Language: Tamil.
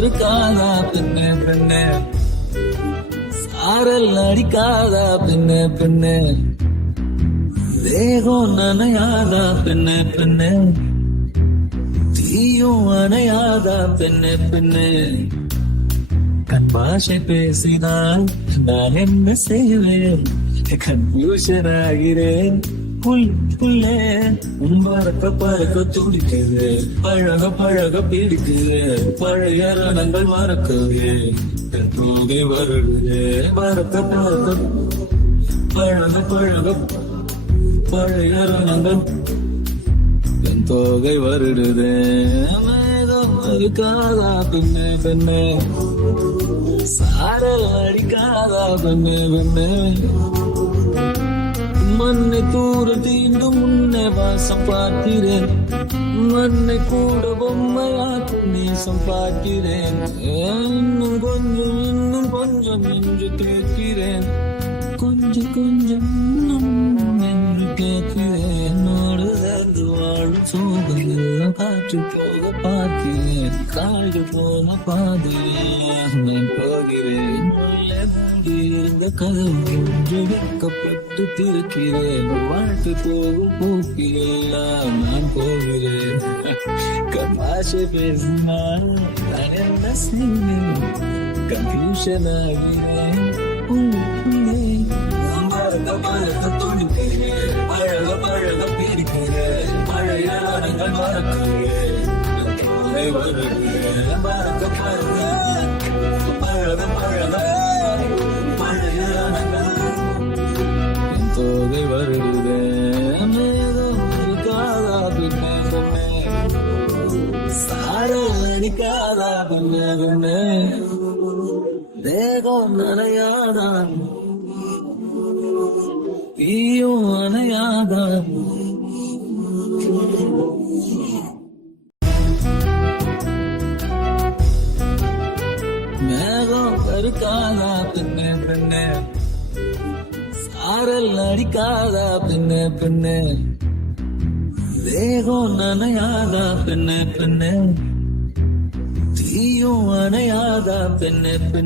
கருக்காதா பெண்ணே பெண்ணே, சாரல் அடிக்காதா பெண்ணே பெண்ணே, தேகம் நனையாதா பெண்ணே பெண்ணே, தீயும் அணையாதா பெண்ணே பெண்ணே. கண் பாஷை பேசினால் நான் என்ன செய்வேன், கன்ஃபியூஷன் ஆகிறேன். புல்லே பறக்க பறக்க துடிக்குது, பழக பழக பிடிக்குது, பழைய ரணங்கள் மறக்குது, தூகை வருடுது. பறக்க பறக்க பழக பழக பழைய ரணங்கள் என் தோகை வருடுது. மேகம் இருக்காதா பெண்ணே பெண்ணே, சாரல் அடிக்காதா பெண்ணே பெண்ணே, மண்ணை தூர தீண்டும் முன்னே வாசம் பார்க்கிறேன், மண்ணை கூட பொம்மையாக்கும் நேசம் பார்க்கிறேன். இன்னும் கொஞ்சம் என்று கேட்கிறேன், கொஞ்சம் கொஞ்சம் என்று கேட்கிறேன். நோடு சேர்ந்து வாழும் சோகம் காற்று போக பார்க்கிறேன், காடு போன பாதையில் நான் போகிறேன். இருந்த கதவு ஒன்று வைக்கப்பட்டு திறக்கிறேன், வாழ்க்கை போகும் போக்கிலெல்லாம் நான் போகிறேன். கமாஷை பேசினால் நான் என்ன செய்வேன், கன்ஃபியூஷன் ஆகிறேன். பழக பழக துடிக்கிறேன், பழக பழக பிடிக்கிறேன், பழைய நாடுகள் மறக்கிறேன். பழக பழக பழக பழக தோகை வருடுதே. மேகம் இருக்காதா பெண்ணே பெண்ணே, சாரல் அடிக்காதா பெண்ணே பெண்ணே, தேகம் நனையாதா தீயும் அணையாதா. மேகம் கருக்காதா பெண்ணே பெண்ணே, சாரல் அடிக்காதா பெண்ணே பெண்ணே, தேகம் நனையாதா பெண்ணே பெண்ணே, தீயும் அணையாதா பெண்ணே பெண்ணே.